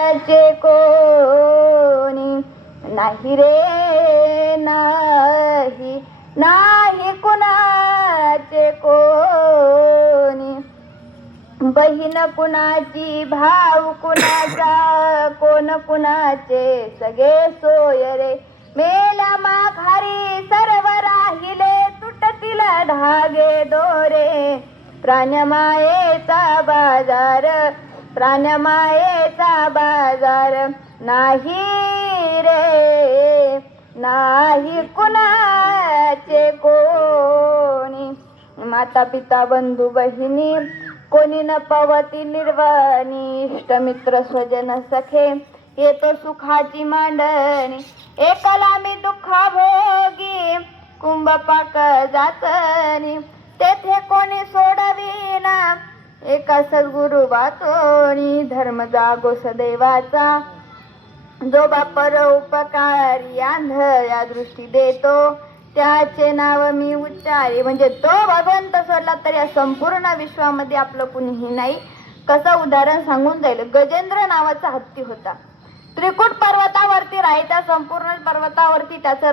चे कोणी नाही रे नाही नाही कुणाचे कोणी. बहीण कुणाची भाव कुणाचा कोण कुणाचे सगळे सोय रे. मेला माघारी सर्व राहिले तुटतील धागे दोरे. प्राणमायेचा बाजार प्राणमायेचा बाजार नाही रे नाही कुणाचे कोणी. माता पिता बंधू बहिणी कोणी न पवती निर्वनिष्ट मित्र स्वजन सखे येतो सुखाची मांडणी. एकाला मी दुःखा भोगी कुंभ पाक जातनी तेथे कोणी सोड एका सद्गुरु वाचोनी धर्म जागो सदैवाचा. जो बापर उपकारी आंध या दृष्टी देतो त्याचे नाव मी उच्चारे. म्हणजे तो भगवंत सोडला तर या संपूर्ण विश्वामध्ये आपलं कुणीही नाही. कसं उदाहरण सांगून जाईल? गजेंद्र नावाचा हत्ती होता. त्रिकुट पर्वतावरती राहायचा संपूर्ण पर्वतावरती त्याचं